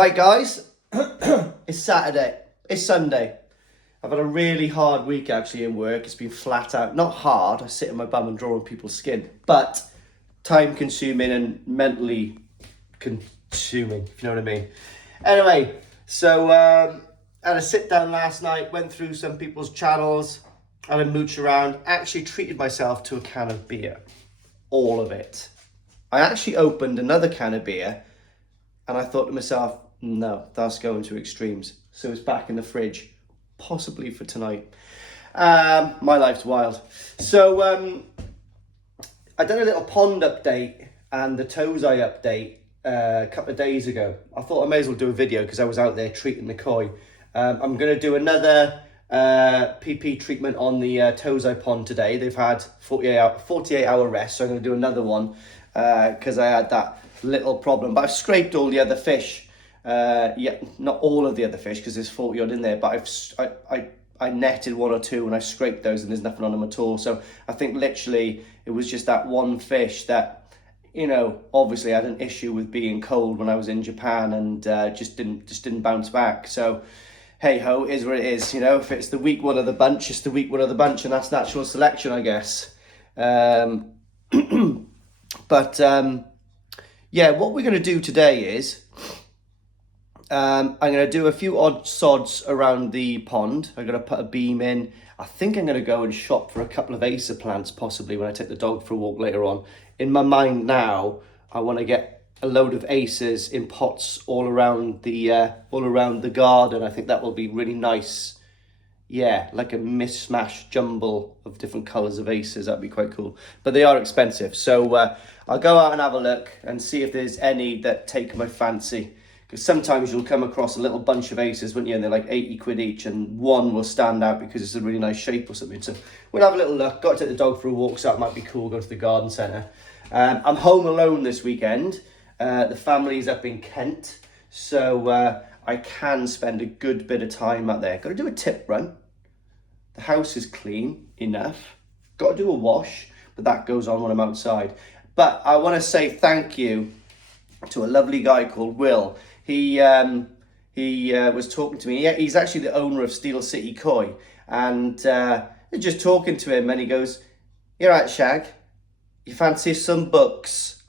Right guys, it's Saturday, it's Sunday. I've had a really hard week actually in work. It's been flat out, not hard, I sit in my bum and draw on people's skin, but time consuming and mentally consuming, if you know what I mean. Anyway, so I had a sit down last night, went through some people's channels, had a mooch around, actually treated myself to a can of beer, all of it. I actually opened another can of beer and I thought to myself, no, that's going to extremes. So it's back in the fridge, possibly for tonight. My life's wild. So I done a little pond update and the Tozai update a couple of days ago. I thought I may as well do a video because I was out there treating the koi. I'm going to do another PP treatment on the Tozai pond today. They've had 48 hour rest, so I'm going to do another one because I had that little problem. But I've scraped all the other fish. Yeah, not all of the other fish because there's 40 odd in there, but I netted one or two and I scraped those and there's nothing on them at all. So I think literally it was just that one fish that, you know, obviously had an issue with being cold when I was in Japan and just didn't bounce back. So hey ho, it is what it is, you know. If it's the weak one of the bunch, it's the weak one of the bunch, and that's natural selection, I guess. Yeah, what we're going to do today is I'm going to do a few odd sods around the pond. I'm going to put a beam in. I think I'm going to go and shop for a couple of Acer plants possibly when I take the dog for a walk later on. In my mind now, I want to get a load of Acers in pots all around the garden. I think that will be really nice. Yeah, like a mishmash jumble of different colours of Acers. That'd be quite cool. But they are expensive. So I'll go out and have a look and see if there's any that take my fancy. Because sometimes you'll come across a little bunch of Acers, won't you? And they're like 80 quid each, and one will stand out because it's a really nice shape or something. So we'll have a little look. Got to take the dog for a walk, so that might be cool. Go to the garden centre. I'm home alone this weekend. The family's up in Kent, so I can spend a good bit of time out there. Got to do a tip run. The house is clean enough. Got to do a wash, but that goes on when I'm outside. But I want to say thank you to a lovely guy called Will. He was talking to me. He's actually the owner of Steel City Koi, and just talking to him, and he goes, "You're right, Shag. You fancy some books?"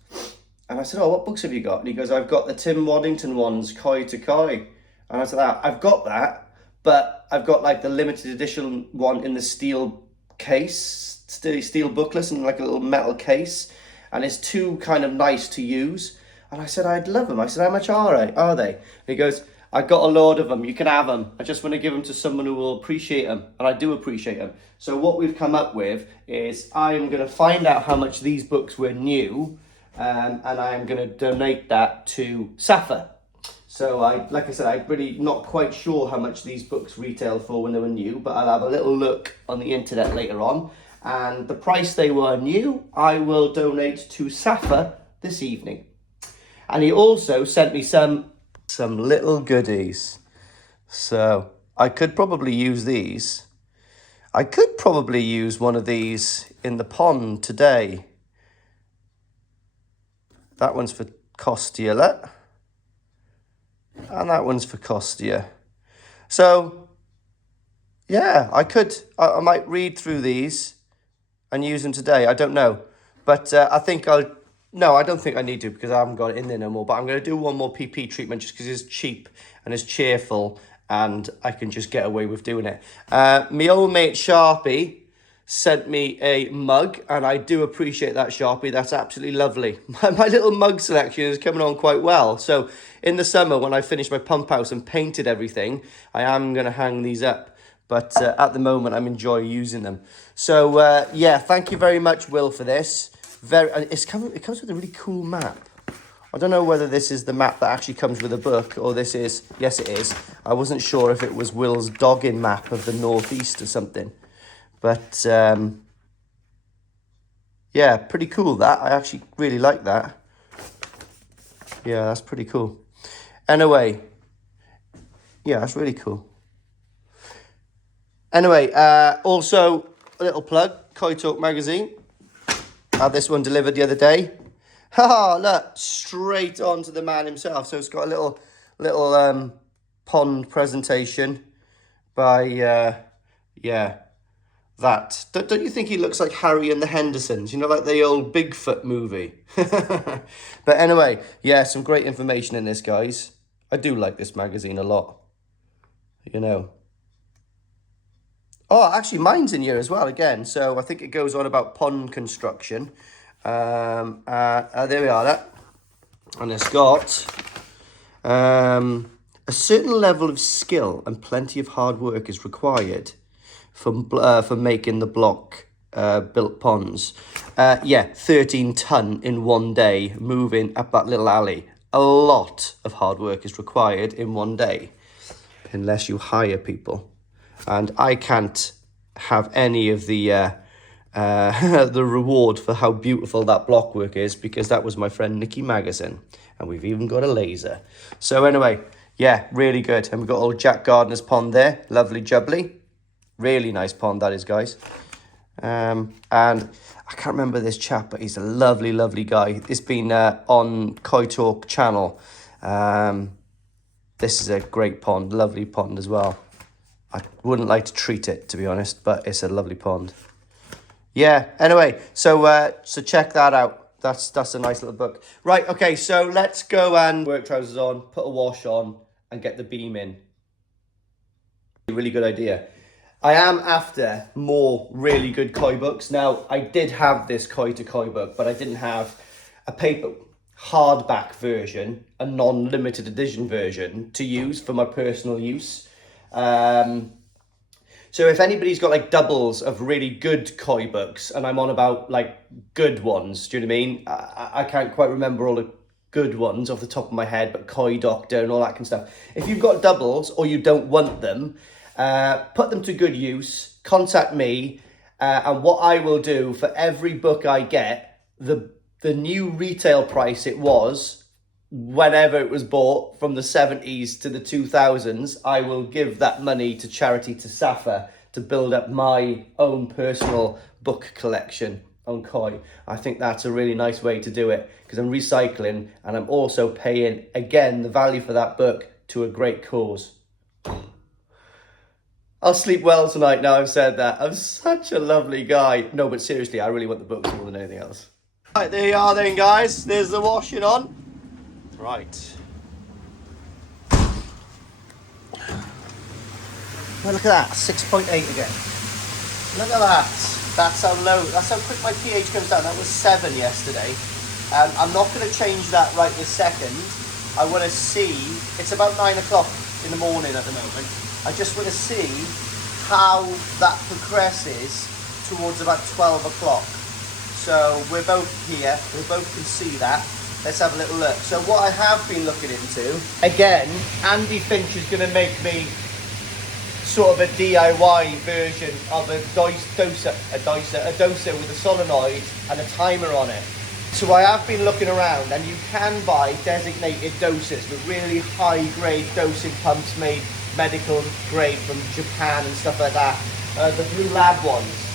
And I said, "Oh, what books have you got?" And he goes, "I've got the Tim Waddington ones, Koi to Koi." And I said, "I've got that, but I've got like the limited edition one in the steel case, steel booklets and like a little metal case, and it's too kind of nice to use." And I said, "I'd love them." I said, "How much are they?" And he goes, "I got a load of them. You can have them. I just want to give them to someone who will appreciate them." And I do appreciate them. So what we've come up with is I'm going to find out how much these books were new, and I'm going to donate that to Safa. So like I said, I'm really not quite sure how much these books retail for when they were new, but I'll have a little look on the internet later on. And the price they were new, I will donate to Safa this evening. And he also sent me some little goodies. So I could probably use these. I could probably use one of these in the pond today. That one's for Costialet. And that one's for Costia. So, yeah, I might read through these and use them today. I don't know. But I don't think I need to because I haven't got it in there no more. But I'm going to do one more PP treatment just because it's cheap and it's cheerful and I can just get away with doing it. My old mate Sharpie sent me a mug and I do appreciate that, Sharpie. That's absolutely lovely. My little mug selection is coming on quite well. So in the summer when I finish my pump house and painted everything, I am going to hang these up. But at the moment, I'm enjoying using them. So, yeah, thank you very much, Will, for this. It comes with a really cool map. I don't know whether this is the map that actually comes with a book or this is... Yes, it is. I wasn't sure if it was Will's dogging map of the Northeast or something. But, yeah, pretty cool, that. I actually really like that. Yeah, that's pretty cool. Anyway, yeah, that's really cool. Anyway, also a little plug, Koi Talk magazine. Had this one delivered the other day. Ha! Look, straight on to the man himself. So it's got a little little pond presentation by, yeah, that. Don't you think he looks like Harry and the Hendersons? You know, like the old Bigfoot movie. But anyway, yeah, some great information in this, guys. I do like this magazine a lot, you know. Oh, actually, mine's in here as well, again. So I think it goes on about pond construction. There we are, that. And it's got a certain level of skill and plenty of hard work is required for making the block built ponds. Yeah, 13 ton in one day moving up that little alley. A lot of hard work is required in one day, unless you hire people. And I can't have any of the the reward for how beautiful that block work is, because that was my friend Nicky Magazine, and we've even got a laser. So anyway, yeah, really good. And we've got old Jack Gardner's pond there, lovely jubbly, really nice pond that is, guys. And I can't remember this chap, but he's a lovely, lovely guy. It's been on Koi Talk channel. This is a great pond, lovely pond as well. I wouldn't like to treat it, to be honest, but it's a lovely pond. Yeah, anyway, so check that out. That's a nice little book. Right, okay, so let's go and work trousers on, put a wash on, and get the beam in. Really good idea. I am after more really good koi books. Now, I did have this Koi to Koi book, but I didn't have a paper hardback version, a non-limited edition version to use for my personal use. So if anybody's got like doubles of really good koi books, and I'm on about like good ones, do you know what I mean? I can't quite remember all the good ones off the top of my head, but Koi Doctor and all that kind of stuff. If you've got doubles or you don't want them, put them to good use, contact me, and what I will do for every book I get, the new retail price it was whenever it was bought from the 70s to the 2000s, I will give that money to charity, to Safa, to build up my own personal book collection on Koi. I think that's a really nice way to do it, because I'm recycling and I'm also paying, again, the value for that book to a great cause. I'll sleep well tonight now I've said that. I'm such a lovely guy. No, but seriously, I really want the books more than anything else. Right, there you are then, guys. There's the washing on. Right. Well, look at that, 6.8 again. Look at that. That's how low, that's how quick my pH comes down. That was 7 yesterday. I'm not going to change that right this second. I want to see, it's about 9 o'clock in the morning at the moment. I just want to see how that progresses towards about 12 o'clock. So we're both here, we both can see that. Let's have a little look. So what I have been looking into, again, Andy Finch is going to make me sort of a DIY version of a doser with a solenoid and a timer on it. So I have been looking around, and you can buy designated dosers with really high grade dosing pumps made medical grade from Japan and stuff like that. The Blue Lab ones.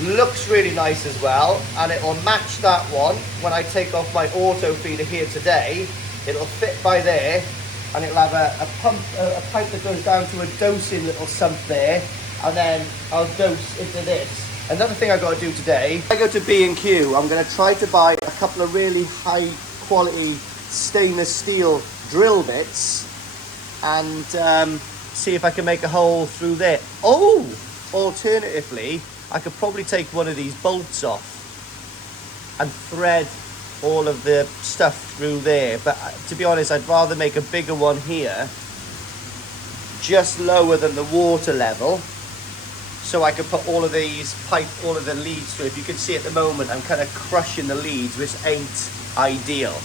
Looks really nice as well, and it will match that one. When I take off my auto feeder here today, it'll fit by there, and it'll have a pipe that goes down to a dosing little sump there, and then I'll dose into this. Another thing I got to do today, if I go to B&Q, I'm going to try to buy a couple of really high quality stainless steel drill bits and see if I can make a hole through there. Oh, alternatively, I could probably take one of these bolts off and thread all of the stuff through there. But to be honest, I'd rather make a bigger one here, just lower than the water level, so I could put all of these all of the leads through. If you can see at the moment, I'm kind of crushing the leads, which ain't ideal.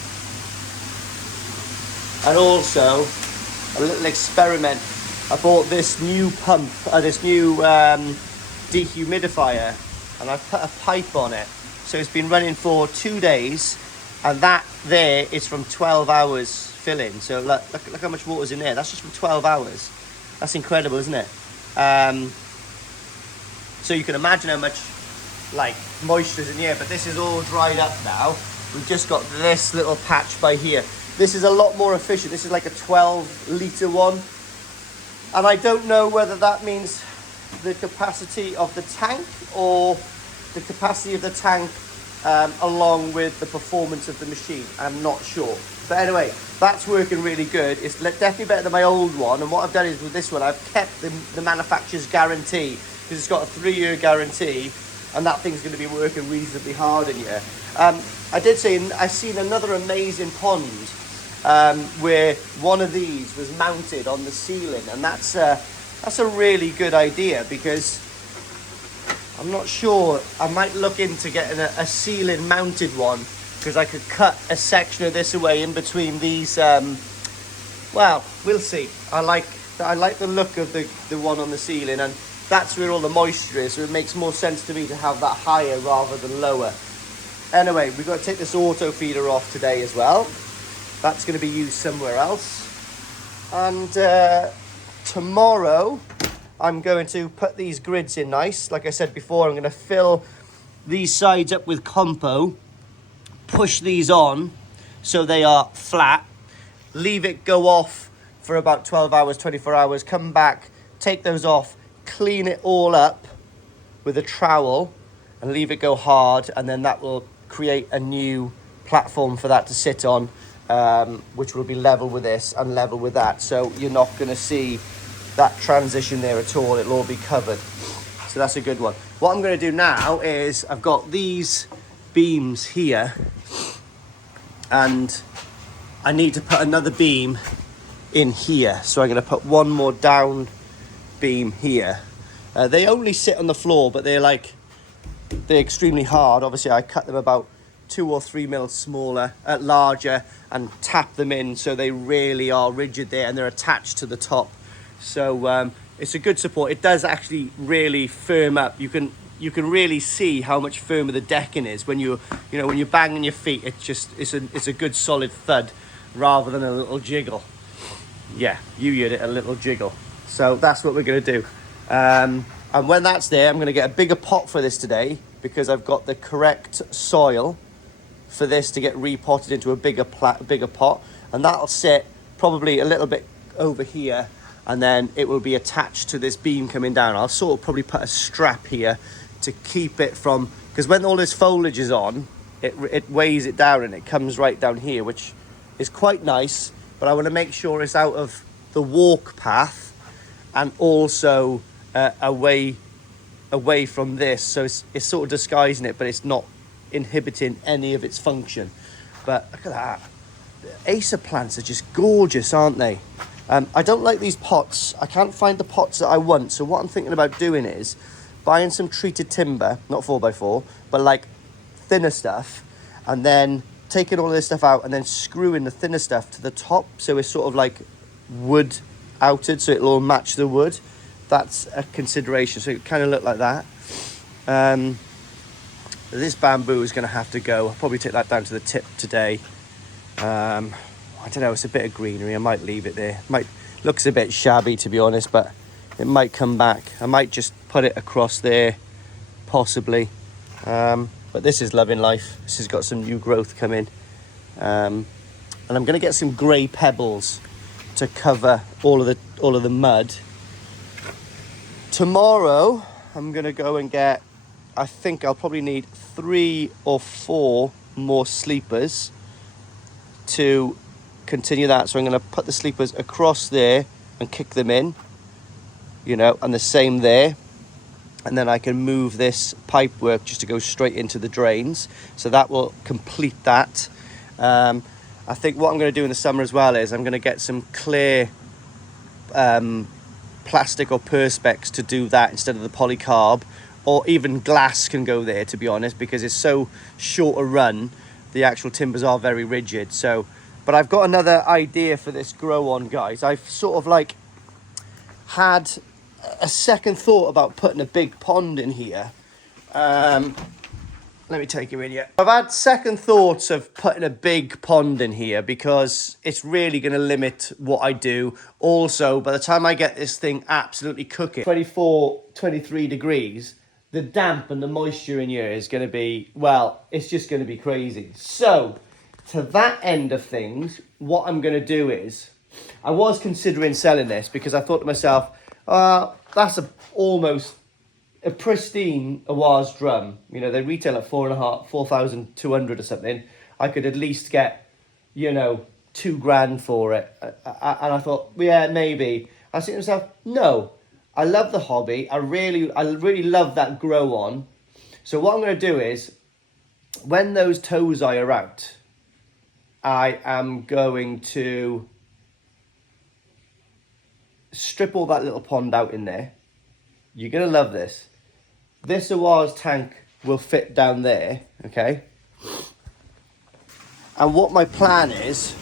And also, a little experiment. I bought this new pump, this new dehumidifier, and I've put a pipe on it, so it's been running for 2 days, and that there is from 12 hours filling. So look how much water's in there. That's just from 12 hours. That's incredible, isn't it? So you can imagine how much like moisture's in the air, but this is all dried up now. We've just got this little patch by here. This is a lot more efficient. This is like a 12-litre one. And I don't know whether that means the capacity of the tank or the capacity of the tank along with the performance of the machine. I'm not sure. But anyway, that's working really good. It's definitely better than my old one. And what I've done is with this one, I've kept the manufacturer's guarantee, because it's got a 3-year guarantee, and that thing's going to be working reasonably hard in here. I did say I've seen another amazing pond where one of these was mounted on the ceiling, and that's a really good idea, because I'm not sure. I might look into getting a ceiling mounted one, because I could cut a section of this away in between these. Well, we'll see. I like the look of the one on the ceiling, and that's where all the moisture is, so it makes more sense to me to have that higher rather than lower. Anyway, we've got to take this auto feeder off today as well. That's going to be used somewhere else. And tomorrow I'm going to put these grids in nice. Like I said before, I'm going to fill these sides up with compo, push these on so they are flat, leave it go off for about 12 hours, 24 hours, come back, take those off, clean it all up with a trowel and leave it go hard, and then that will create a new platform for that to sit on, which will be level with this and level with that, so you're not going to see that transition there at all. It'll all be covered, so that's a good one. What I'm going to do now is I've got these beams here, and I need to put another beam in here, so I'm going to put one more down beam here. They only sit on the floor, but they're extremely hard. Obviously I cut them about 2 or 3 mils smaller, larger, and tap them in so they really are rigid there, and they're attached to the top, so it's a good support. It does actually really firm up. You can really see how much firmer the decking is when you're banging your feet. It's a good solid thud rather than a little jiggle. Yeah, you heard it, a little jiggle. So that's what we're going to do. And when that's there, I'm going to get a bigger pot for this today, because I've got the correct soil for this to get repotted into a bigger pot, and that'll sit probably a little bit over here, and then it will be attached to this beam coming down. I'll sort of probably put a strap here to keep it from, because when all this foliage is on, it weighs it down and it comes right down here, which is quite nice, but I want to make sure it's out of the walk path and also away from this, so it's sort of disguising it, but it's not inhibiting any of its function. But look at that. The Acer plants are just gorgeous, aren't they? I don't like these pots. I can't find the pots that I want, so what I'm thinking about doing is buying some treated timber, not 4x4, but like thinner stuff, and then taking all of this stuff out and then screwing the thinner stuff to the top, so it's sort of like wood outed, so it'll all match the wood. That's a consideration, so it kind of look like that. This bamboo is going to have to go. I'll probably take that down to the tip today. I don't know, it's a bit of greenery. I might leave it there. Looks a bit shabby, to be honest, but it might come back. I might just put it across there, possibly. But this is loving life. This has got some new growth coming. And I'm going to get some grey pebbles to cover all of the mud. Tomorrow, I'm going to go and get, I think I'll probably need 3 or 4 more sleepers to continue that. So I'm going to put the sleepers across there and kick them in, and the same there. And then I can move this pipe work just to go straight into the drains. So that will complete that. I think what I'm going to do in the summer as well is I'm going to get some clear plastic or perspex to do that instead of the polycarb, or even glass can go there, to be honest, because it's so short a run. The actual timbers are very rigid. So, but I've got another idea for this grow on, guys. I've sort of had a second thought about putting a big pond in here. Let me take you in here. I've had second thoughts of putting a big pond in here because it's really going to limit what I do. Also, by the time I get this thing absolutely cooking, 24, 23 degrees, the damp and the moisture in here is going to be, well, it's just going to be crazy. So, to that end of things, what I'm going to do is, I was considering selling this because I thought to myself, that's almost a pristine Awaz drum. You know, they retail at 4,200 or something. I could at least get, you know, £2,000 for it. And I thought, yeah, maybe. I said to myself, no, I love the hobby. I really love that grow on. So what I'm going to do is, when those toes are out, I am going to strip all that little pond out in there. You're going to love this. This Awaz tank will fit down there, okay? And what my plan is,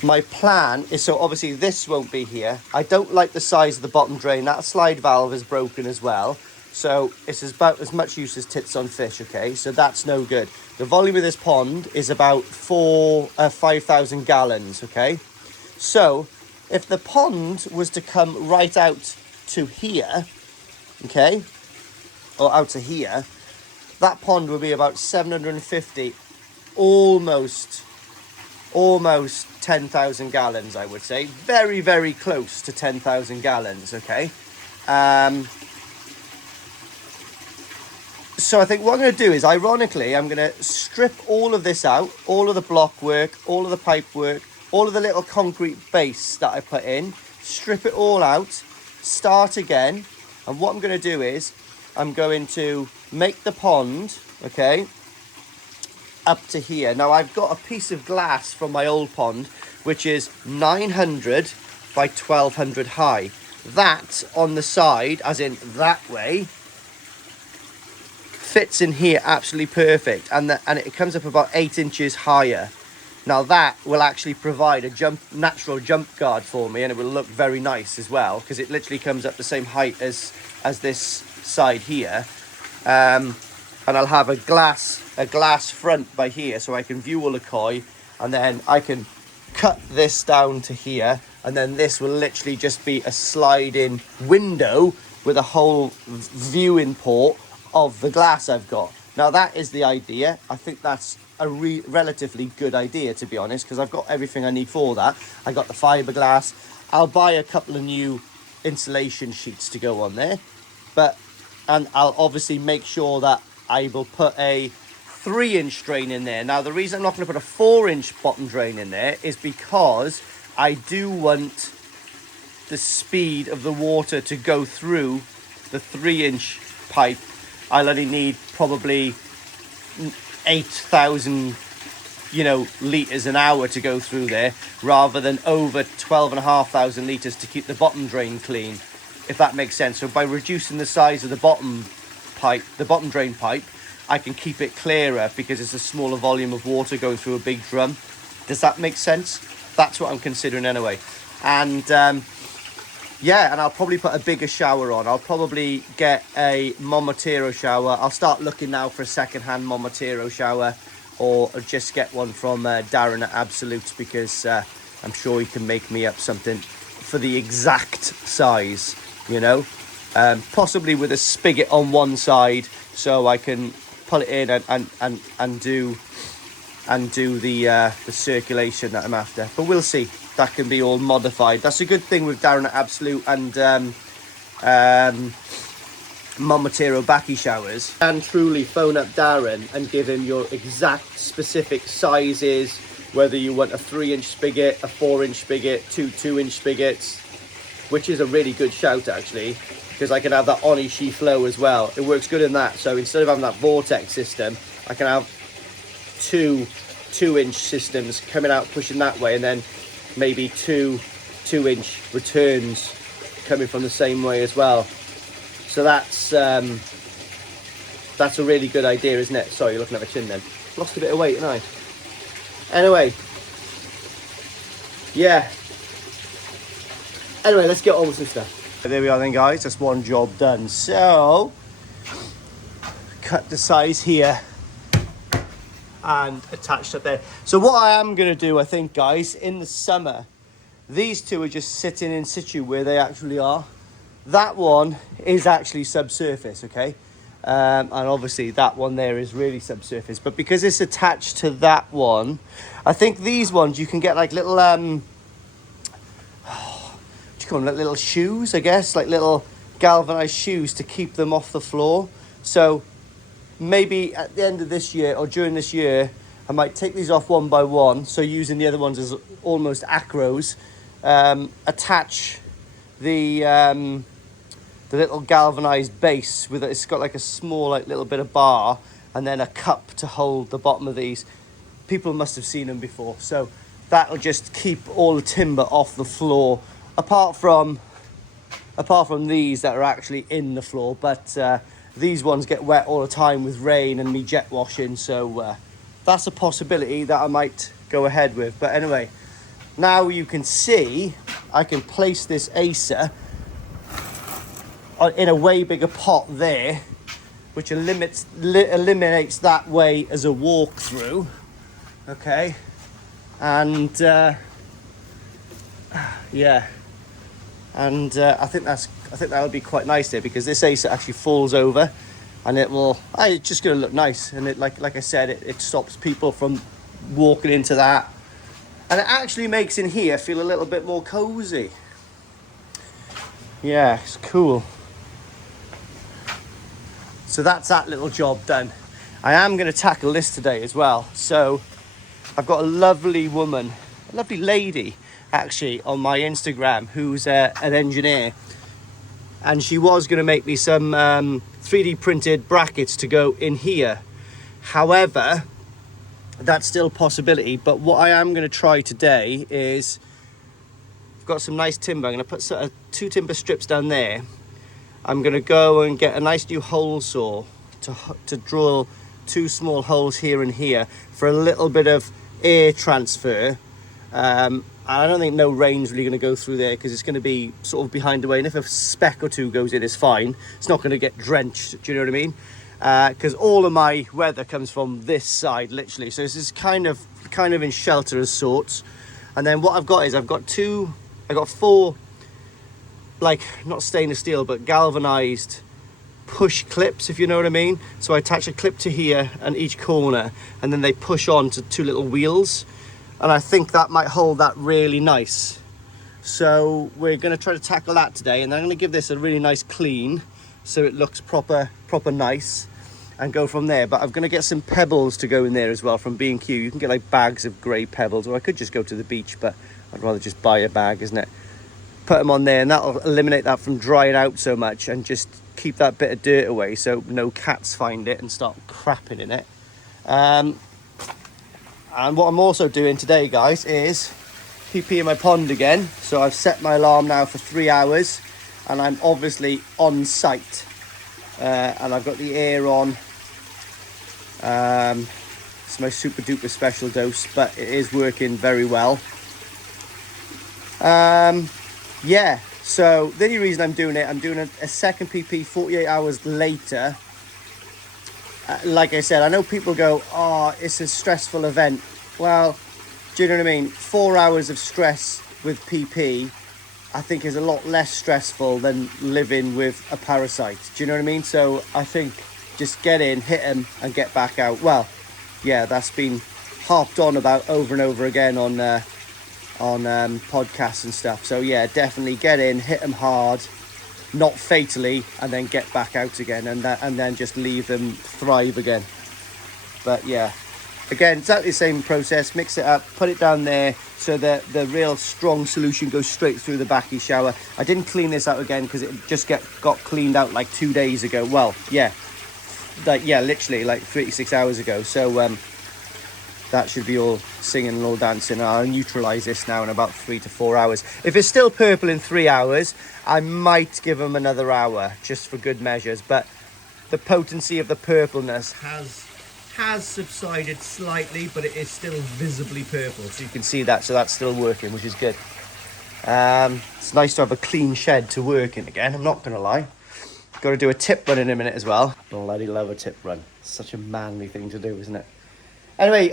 so obviously this won't be here. I don't like the size of the bottom drain. That slide valve is broken as well. So it's about as much use as tits on fish, okay? So that's no good. The volume of this pond is about 5,000 gallons, okay? So if the pond was to come right out to here, okay, or out to here, that pond would be about 750, almost 10,000 gallons, I would say. Very, very close to 10,000 gallons, okay? So I think what I'm going to do is, ironically, I'm going to strip all of this out, all of the block work, all of the pipe work, all of the little concrete base that I put in, strip it all out, start again. And what I'm going to do is, I'm going to make the pond, okay, up to here. Now I've got a piece of glass from my old pond, which is 900 by 1200 high. That on the side, as in that way, fits in here absolutely perfect, and it comes up about 8 inches higher. Now that will actually provide a natural jump guard for me, and it will look very nice as well, because it literally comes up the same height as this side here. And I'll have a glass front by here, so I can view all the koi, and then I can cut this down to here, and then this will literally just be a sliding window with a whole viewing port of the glass I've got. Now that is the idea. I think that's a relatively good idea, to be honest, because I've got everything I need for that. I got the fiberglass. I'll buy a couple of new insulation sheets to go on there, and I'll obviously make sure that I will put a 3-inch drain in there. Now the reason I'm not going to put a 4-inch bottom drain in there is because I do want the speed of the water to go through the 3-inch pipe. I'll only need probably 8,000, litres an hour to go through there, rather than over 12,500 litres to keep the bottom drain clean, if that makes sense. So by reducing the size of the bottom drain pipe, I can keep it clearer because it's a smaller volume of water going through a big drum. Does that make sense? That's what I'm considering anyway. And yeah, and I'll probably put a bigger shower on. I'll probably get a Momotaro shower. I'll start looking now for a second-hand Momotaro shower, or just get one from Darren at Absolute, because I'm sure he can make me up something for the exact size, possibly with a spigot on one side, so I can pull it in and do the circulation that I'm after. But we'll see. That can be all modified. That's a good thing with Darren at Absolute and Momotaro Baki showers. And truly phone up Darren and give him your exact specific sizes, whether you want a 3-inch spigot, a 4-inch spigot, 2-inch spigots, which is a really good shout actually, because I can have that Onishi flow as well. It works good in that. So instead of having that vortex system, I can have two 2-inch systems coming out pushing that way, and then maybe two 2-inch returns coming from the same way as well. So that's a really good idea, isn't it? Sorry, you're looking at my chin then. Lost a bit of weight, haven't I? Anyway, yeah. Anyway, let's get on with some stuff. There we are then, guys. That's one job done. So, cut the size here and attached up there. So what I am going to do, I think, guys, in the summer, these two are just sitting in situ where they actually are. That one is actually subsurface, okay? And obviously that one there is really subsurface, but because it's attached to that one, I think these ones you can get like little what do you call them, like little shoes, I guess, like little galvanized shoes to keep them off the floor. So maybe at the end of this year or during this year, I might take these off one by one, so using the other ones as almost acros, attach the little galvanized base with it. It's got like a small like little bit of bar and then a cup to hold the bottom of these. People must have seen them before, so that'll just keep all the timber off the floor, apart from these that are actually in the floor. But these ones get wet all the time with rain and me jet washing, so that's a possibility that I might go ahead with. But anyway, now you can see I can place this Acer in a way bigger pot there, which eliminates that way as a walkthrough. Okay, and yeah, and I think that'll be quite nice there, because this Acer actually falls over, and it's just gonna look nice. And it, like I said, it stops people from walking into that, and it actually makes in here feel a little bit more cozy. Yeah, it's cool. So that's that little job done. I am going to tackle this today as well. So I've got a lovely woman, a lovely lady actually on my Instagram, who's an engineer, and she was going to make me some 3D printed brackets to go in here. However, that's still a possibility, but what I am going to try today is, I've got some nice timber. I'm going to put sort of 2 timber strips down there. I'm going to go and get a nice new hole saw to drill 2 small holes here and here for a little bit of air transfer. I don't think no rain's really going to go through there, because it's going to be sort of behind the way, and if a speck or 2 goes in, it's fine. It's not going to get drenched, do you know what I mean? Because all of my weather comes from this side, literally. So this is kind of in shelter of sorts. And then what I've got is I've got 4, like not stainless steel but galvanized push clips, if you know what I mean. So I attach a clip to here and each corner, and then they push on to 2 little wheels, and I think that might hold that really nice. So we're going to try to tackle that today, and I'm going to give this a really nice clean so it looks proper nice, and go from there. But I'm going to get some pebbles to go in there as well from B&Q. You can get like bags of grey pebbles, or I could just go to the beach, but I'd rather just buy a bag, isn't it? Put them on there, and that'll eliminate that from drying out so much, and just keep that bit of dirt away so no cats find it and start crapping in it. And what I'm also doing today, guys, is PP in my pond again. So I've set my alarm now for 3 hours, and I'm obviously on site, and I've got the air on. It's my super duper special dose, but it is working very well. Yeah, so the only reason I'm doing a second PP 48 hours later. Like I said, I know people go, oh, it's a stressful event. Well, do you know what I mean? 4 hours of stress with PP, I think, is a lot less stressful than living with a parasite. Do you know what I mean? So I think just get in, hit them, and get back out. Well, yeah, that's been harped on about over and over again on podcasts and stuff. So yeah, definitely get in, hit them hard, not fatally, and then get back out again, and then just leave them thrive again. But yeah, again, exactly the same process. Mix it up, put it down there so that the real strong solution goes straight through the backy shower. I didn't clean this out again because it just got cleaned out like 2 days ago. Well, yeah, literally like 36 hours ago. So that should be all singing and all dancing. I'll neutralise this now in about 3 to 4 hours. If it's still purple in 3 hours, I might give them another hour just for good measures. But the potency of the purpleness has subsided slightly, but it is still visibly purple. So you can see that. So that's still working, which is good. It's nice to have a clean shed to work in again. I'm not going to lie. Got to do a tip run in a minute as well. Bloody love a tip run. It's such a manly thing to do, isn't it? Anyway,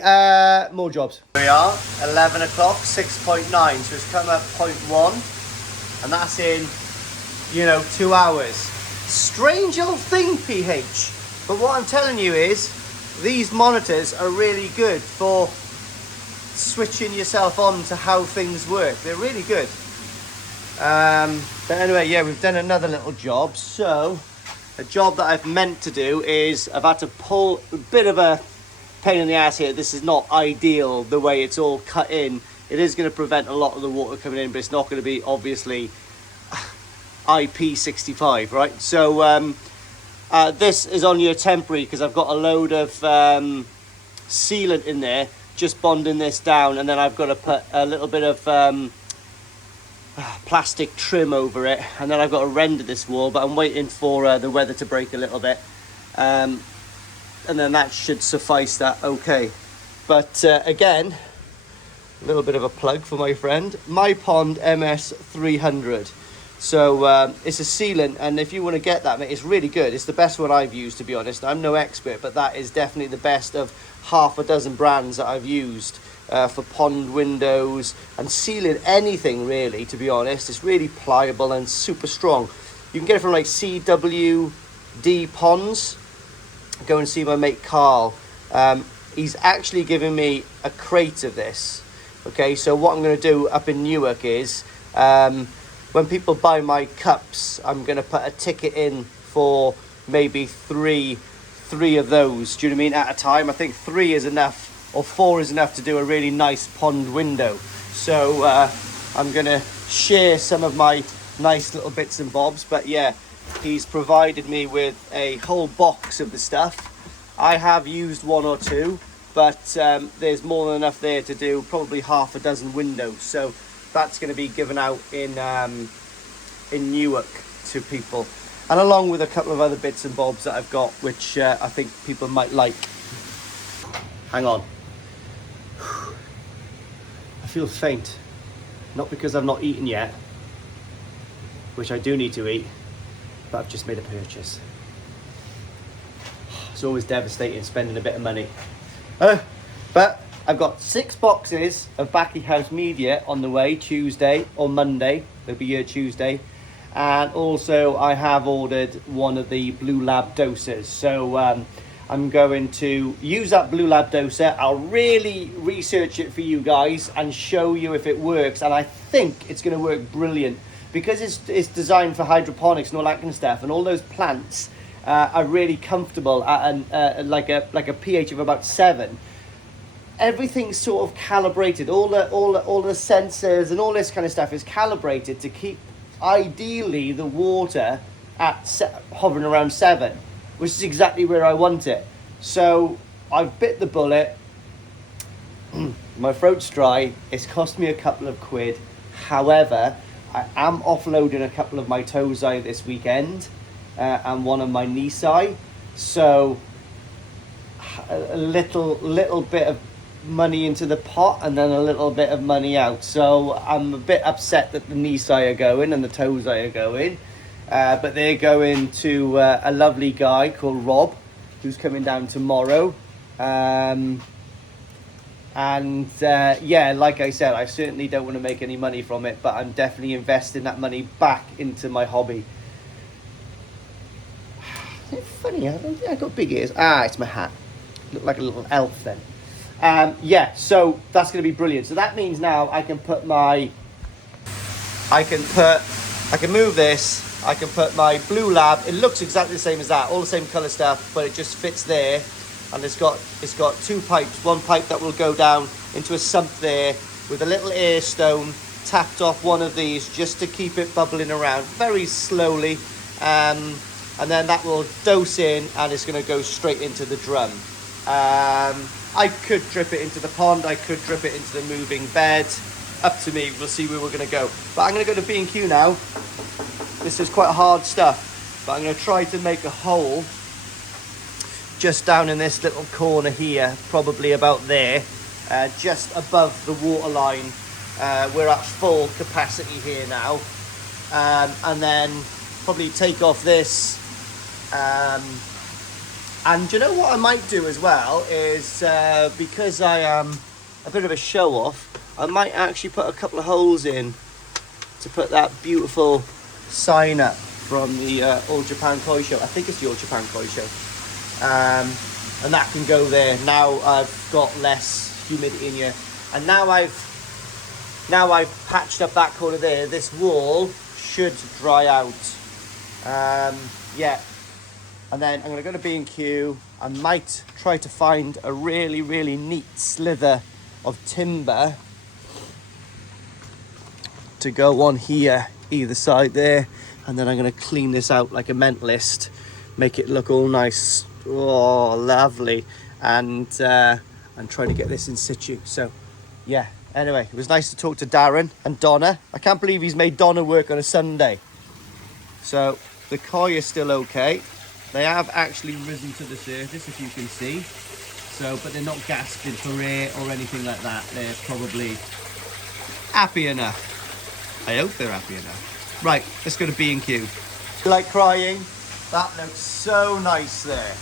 more jobs. Here we are, 11 o'clock, 6.9, so it's come up 0.1, and that's in, 2 hours. Strange little thing, PH. But what I'm telling you is, these monitors are really good for switching yourself on to how things work. They're really good. But anyway, yeah, we've done another little job. So a job that I've meant to do is I've had to pull a bit of a pain in the ass here. This is not ideal the way it's all cut in. It is going to prevent a lot of the water coming in, but it's not going to be obviously IP65, right? So this is only a temporary because I've got a load of sealant in there, just bonding this down, and then I've got to put a little bit of plastic trim over it, and then I've got to render this wall, but I'm waiting for the weather to break a little bit, and then that should suffice that okay. But again, a little bit of a plug for my friend, My Pond MS300. So it's a sealant, and if you want to get that, mate, it's really good. It's the best one I've used, to be honest. I'm no expert, but that is definitely the best of half a dozen brands that I've used for pond windows and sealing anything, really, to be honest. It's really pliable and super strong. You can get it from like CWD Ponds. Go and see my mate Carl. He's actually given me a crate of this. Okay, so what I'm going to do up in Newark is when people buy my cups, I'm going to put a ticket in for maybe three of those. Do you know what I mean? At a time. I think 3 is enough, or 4 is enough to do a really nice pond window. So I'm going to share some of my nice little bits and bobs. But yeah, he's provided me with a whole box of the stuff. I have used 1 or 2, but there's more than enough there to do probably half a dozen windows. So that's going to be given out in Newark to people, and along with a couple of other bits and bobs that I've got, which I think people might like. Hang on. I feel faint, not because I've not eaten yet, which I do need to eat, but I've just made a purchase. It's always devastating spending a bit of money. But I've got 6 boxes of Backy House media on the way Tuesday or Monday. They'll be here Tuesday. And also I have ordered one of the Blue Lab dosers. So I'm going to use that Blue Lab doser. I'll really research it for you guys and show you if it works. And I think it's going to work brilliant because it's designed for hydroponics and all that kind of stuff. And all those plants are really comfortable at like a pH of about 7. Everything's sort of calibrated. All the sensors and all this kind of stuff is calibrated to keep ideally the water at hovering around 7, which is exactly where I want it. So I've bit the bullet. My throat's dry. It's cost me a couple of quid. However, I am offloading a couple of my tozai this weekend and one of my nisai. So a little bit of money into the pot and then a little bit of money out. So I'm a bit upset that the nisai are going and the tozai are going, but they're going to a lovely guy called Rob, who's coming down tomorrow. Yeah, like I said, I certainly don't want to make any money from it, but I'm definitely investing that money back into my hobby. Is it funny? I got big ears. It's my hat. Look like a little elf then. Yeah, so that's going to be brilliant. So that means now I can put I can move this, I can put my Blue Lab. It looks exactly the same as that, all the same color stuff, but it just fits there. And it's got 2 pipes, one pipe that will go down into a sump there with a little air stone tapped off one of these just to keep it bubbling around very slowly. And then that will dose in and it's going to go straight into the drum. I could drip it into the pond, I could drip it into the moving bed, up to me, we'll see where we're going to go. But I'm going to go to B&Q now. This is quite hard stuff, but I'm going to try to make a hole just down in this little corner here, probably about there, just above the water line. We're at full capacity here now. And then probably take off this. And you know what I might do as well is, because I am a bit of a show off, I might actually put a couple of holes in to put that beautiful sign up from the All Japan Koi Show. I think it's the All Japan Koi Show. and that can go there. Now I've got less humidity in here, and now I've patched up that corner there. This wall should dry out. Yeah, and then I'm going to go to B&Q. I might try to find a really, really neat slither of timber to go on here, either side there, and then I'm going to clean this out like a mentalist, make it look all nice, oh lovely, and try to get this in situ. So yeah, anyway, it was nice to talk to Darren and Donna. I can't believe he's made Donna work on a Sunday. So the koi is still okay. They have actually risen to the surface, if you can see. So, but they're not gasping for air or anything like that. They're probably happy enough. I hope they're happy enough. Right, let's go to B&Q. You like crying? That looks so nice there.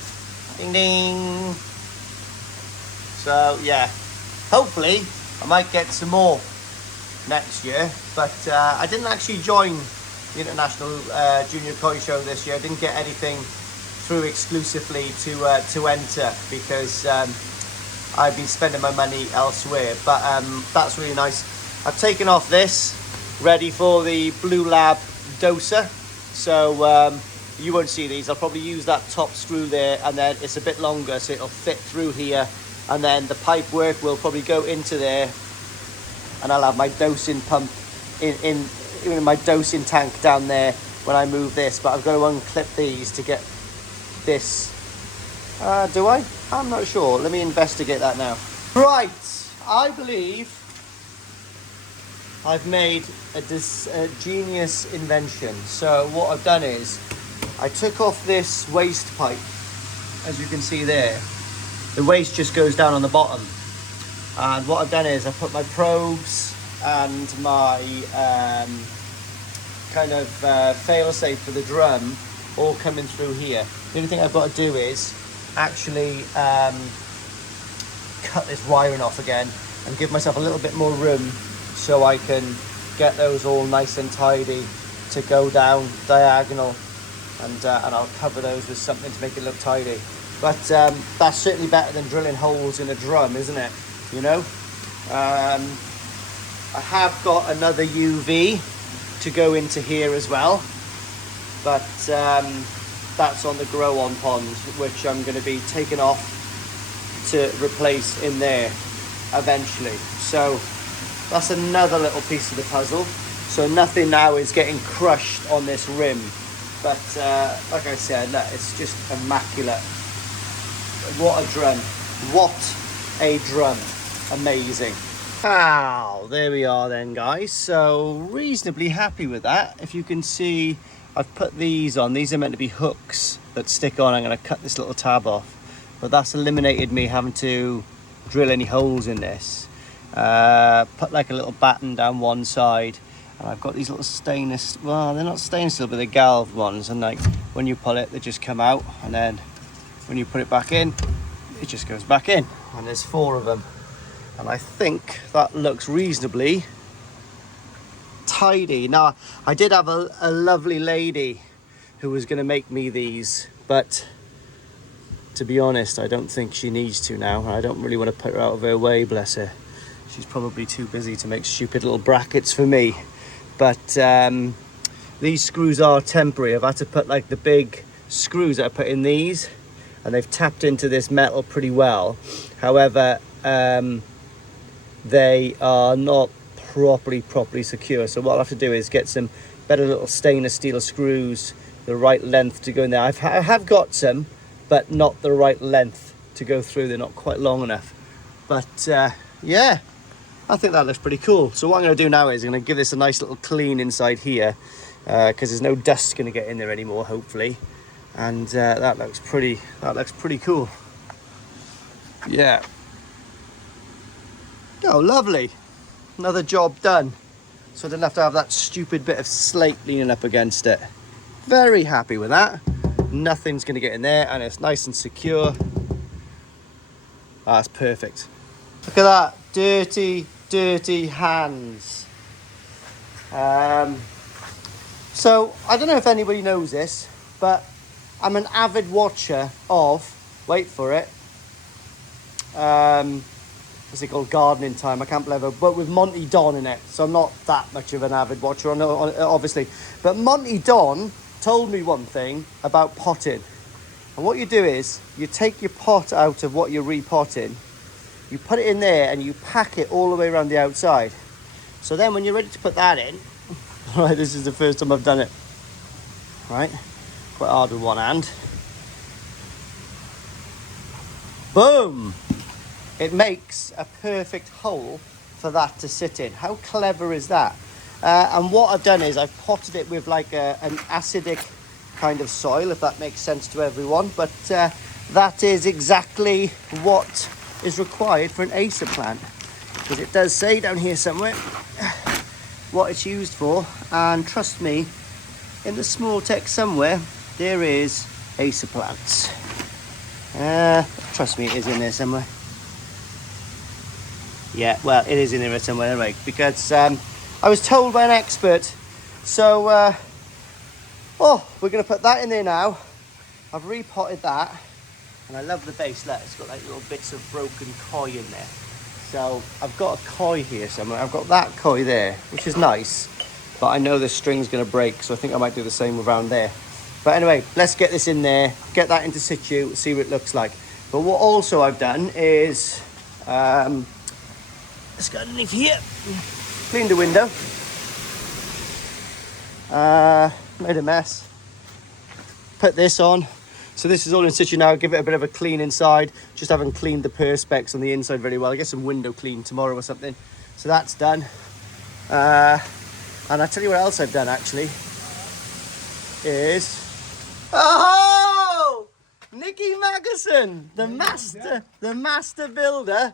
Ding ding. So yeah, hopefully I might get some more next year. But I didn't actually join the International Junior Koi Show this year. I didn't get anything through exclusively to enter because I've been spending my money elsewhere. But that's really nice. I've taken off this, ready for the Blue Lab doser. So you won't see these. I'll probably use that top screw there, and then it's a bit longer, so it'll fit through here. And then the pipe work will probably go into there, and I'll have my dosing pump in my dosing tank down there when I move this. But I've got to unclip these to get this. Do I? I'm not sure. Let me investigate that now. Right, I believe I've made a genius invention. So what I've done is I took off this waste pipe. As you can see there, the waste just goes down on the bottom. And what I've done is I put my probes and my kind of fail-safe for the drum all coming through here. The only thing I've got to do is actually cut this wiring off again and give myself a little bit more room so I can get those all nice and tidy to go down diagonal, and I'll cover those with something to make it look tidy. But that's certainly better than drilling holes in a drum, isn't it? You know? I have got another UV to go into here as well, but that's on the grow on pond, which I'm going to be taking off to replace in there eventually. So that's another little piece of the puzzle. So nothing now is getting crushed on this rim, but like I said, look, it's just immaculate. What a drum, what a drum, amazing. Wow, there we are then, guys. So reasonably happy with that. If you can see, I've put these on. These are meant to be hooks that stick on. I'm going to cut this little tab off, but that's eliminated me having to drill any holes in this. Put like a little batten down one side, and I've got these little stainless, well, they're not stainless steel, but they're galv ones, and like when you pull it, they just come out, and then when you put it back in, it just goes back in. And there's 4 of them, and I think that looks reasonably tidy. Now, I did have a lovely lady who was going to make me these, but to be honest, I don't think she needs to now. I don't really want to put her out of her way, bless her. She's probably too busy to make stupid little brackets for me. But these screws are temporary. I've had to put like the big screws that I put in these, and they've tapped into this metal pretty well. However, they are not properly secure. So what I'll have to do is get some better little stainless steel screws, the right length to go in there. I have got some, but not the right length to go through. They're not quite long enough. But yeah, I think that looks pretty cool. So what I'm going to do now is I'm going to give this a nice little clean inside here, because there's no dust going to get in there anymore, hopefully. And that looks pretty cool. Yeah. Oh, lovely. Another job done. So I didn't have to have that stupid bit of slate leaning up against it. Very happy with that. Nothing's going to get in there, and it's nice and secure. That's perfect. Look at that. Dirty hands. So I don't know if anybody knows this, but I'm an avid watcher of wait for it. What's it called? Gardening Time. I can't believe it. But with Monty Don in it. So I'm not that much of an avid watcher, obviously. But Monty Don told me one thing about potting. And what you do is, you take your pot out of what you're repotting, you put it in there and you pack it all the way around the outside. So then when you're ready to put that in, right, this is the first time I've done it. Right, quite hard with one hand. Boom! It makes a perfect hole for that to sit in. How clever is that? And what I've done is I've potted it with like an acidic kind of soil, if that makes sense to everyone. But that is exactly what is required for an Acer plant. Because it does say down here somewhere what it's used for. And trust me, in the small text somewhere, there is Acer plants. Trust me, it is in there somewhere. Yeah, well, it is in there somewhere anyway, because I was told by an expert. So, we're going to put that in there now. I've repotted that, and I love the base. Look, it's got like little bits of broken koi in there. So, I've got a koi here somewhere. I've got that koi there, which is nice, but I know the string's going to break, so I think I might do the same around there. But anyway, let's get this in there, get that into situ, see what it looks like. But what also I've done is, let's go underneath here, cleaned the window, made a mess, put this on. So this is all in situ now, give it a bit of a clean inside. Just haven't cleaned the perspex on the inside very well. I get some window clean tomorrow or something. So that's done. And I'll tell you what else I've done actually, is, oh! Nicky Maggerson, the master builder,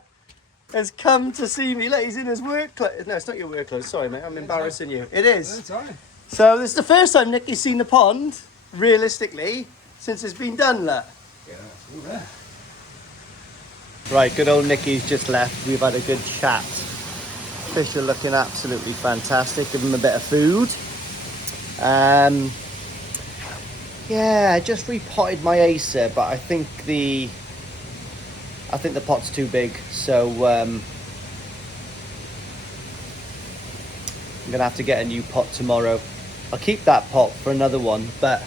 has come to see me. Look, he's in his work clothes. No, it's not your work clothes. Sorry, mate. I'm embarrassing you. It is. That's all right. So this is the first time Nicky's seen the pond, realistically, since it's been done, look. Yeah, that's all right. Right, good old Nicky's just left. We've had a good chat. Fish are looking absolutely fantastic. Give them a bit of food. Yeah, I just repotted my Acer, but I think the pot's too big, so I'm gonna have to get a new pot tomorrow. I'll keep that pot for another one, but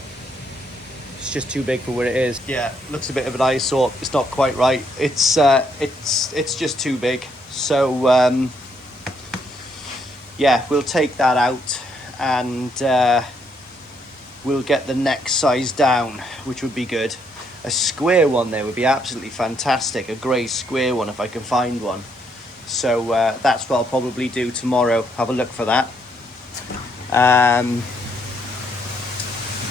it's just too big for what it is. Yeah, looks a bit of an eyesore. It's not quite right. It's just too big. So yeah, we'll take that out and we'll get the next size down, which would be good. A square one there would be absolutely fantastic. A grey square one if I can find one. So that's what I'll probably do tomorrow. Have a look for that.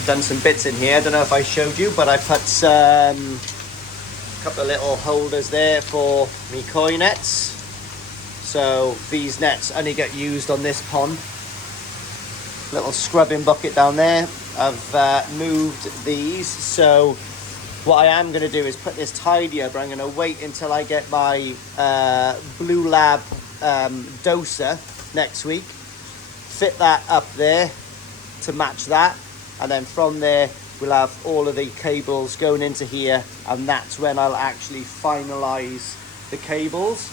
Done some bits in here. I don't know if I showed you, but I put a couple of little holders there for me koi nets. So these nets only get used on this pond. Little scrubbing bucket down there. I've moved these, so what I am going to do is put this tidier, but I'm going to wait until I get my Blue Lab doser next week, fit that up there to match that, and then from there we'll have all of the cables going into here, and that's when I'll actually finalise the cables,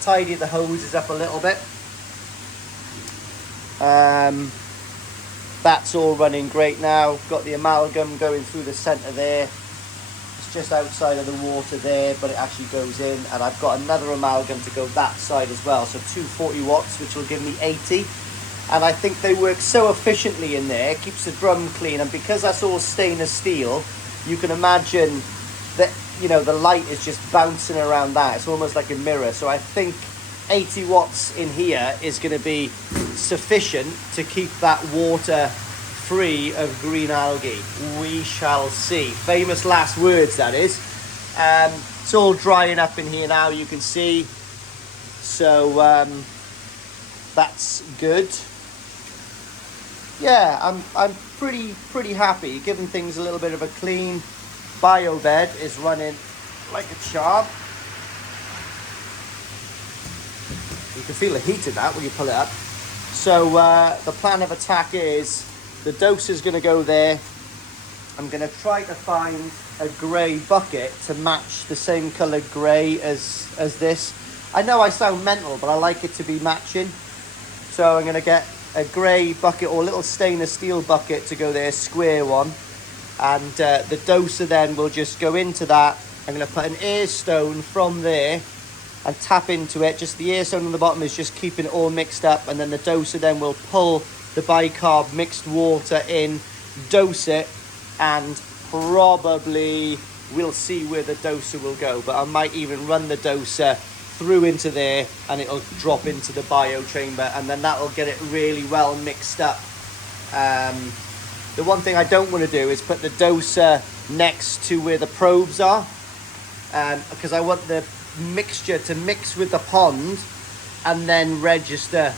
tidy the hoses up a little bit. That's all running great now. Got the amalgam going through the centre there. It's just outside of the water there, but it actually goes in. And I've got another amalgam to go that side as well. So 240 watts, which will give me 80. And I think they work so efficiently in there. It keeps the drum clean. And because that's all stainless steel, you can imagine that, you know, the light is just bouncing around that. It's almost like a mirror. So I think 80 watts in here is going to be sufficient to keep that water free of green algae. We shall see. Famous last words, that is. It's all drying up in here now, you can see. So that's good. Yeah, I'm pretty happy. Giving things a little bit of a clean. Bio bed is running like a charm. You can feel the heat in that when you pull it up. So the plan of attack is the dose is going to go there. I'm going to try to find a grey bucket to match the same colour grey as this. I know I sound mental, but I like it to be matching. So I'm going to get a grey bucket or a little stainless steel bucket to go there, square one. And the doser then will just go into that. I'm going to put an air stone from there and tap into it. Just the air stone on the bottom is just keeping it all mixed up. And then the doser then will pull the bicarb mixed water in, dose it, and probably we'll see where the doser will go. But I might even run the doser through into there and it'll drop into the bio chamber, and then that'll get it really well mixed up. The one thing I don't want to do is put the doser next to where the probes are, because I want the mixture to mix with the pond and then register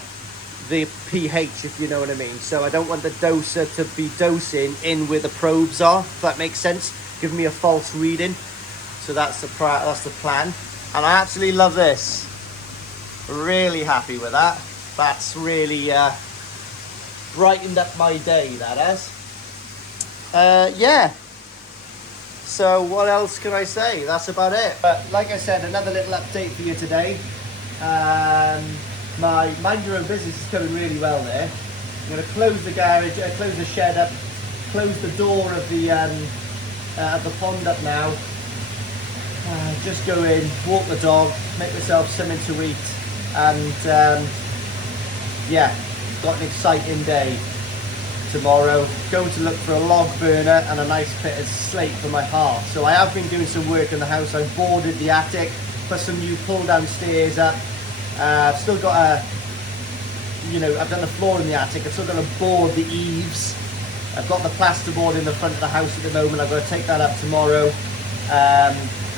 the pH, if you know what I mean. So I don't want the doser to be dosing in where the probes are, if that makes sense, give me a false reading. So that's the plan. And I absolutely love this. Really happy with that. That's really brightened up my day, that has. Yeah. So what else can I say? That's about it. But like I said, another little update for you today. My mind your own business is going really well there. I'm going to close the garage, close the shed up, close the door of the pond up now. Just go in, walk the dog, make myself something to eat, and yeah, got an exciting day tomorrow. Going to look for a log burner and a nice bit of slate for my hearth. So I have been doing some work in the house. I've boarded the attic, put some new pull down stairs up. I've still got I've done the floor in the attic. I've still got to board the eaves. I've got the plasterboard in the front of the house at the moment. I've got to take that up tomorrow.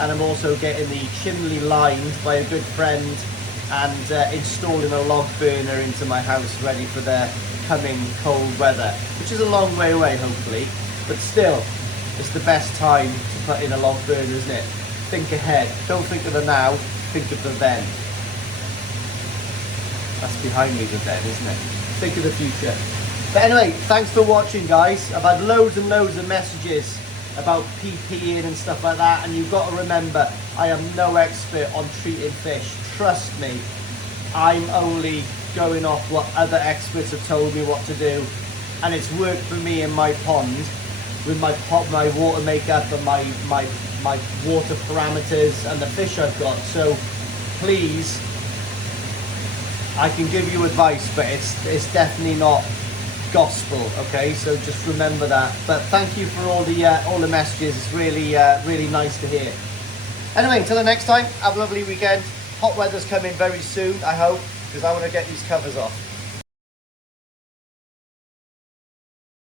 And I'm also getting the chimney lined by a good friend and installing a log burner into my house ready for the coming cold weather, which is a long way away hopefully, but still, it's the best time to put in a log burner, isn't it? Think ahead. Don't think of the now, think of the then. That's behind me, the then, isn't it? Think of the future. But anyway, thanks for watching, guys. I've had loads and loads of messages about PPing and stuff like that, and you've got to remember, I am no expert on treating fish. Trust me, I'm only going off what other experts have told me what to do, and it's worked for me in my pond with my water makeup and my water parameters and the fish I've got. So please, I can give you advice, but it's definitely not gospel, okay? So just remember that. But thank you for all the messages. It's really really nice to hear. Anyway, until the next time, have a lovely weekend. Hot weather's coming very soon, I hope, because I want to get these covers off.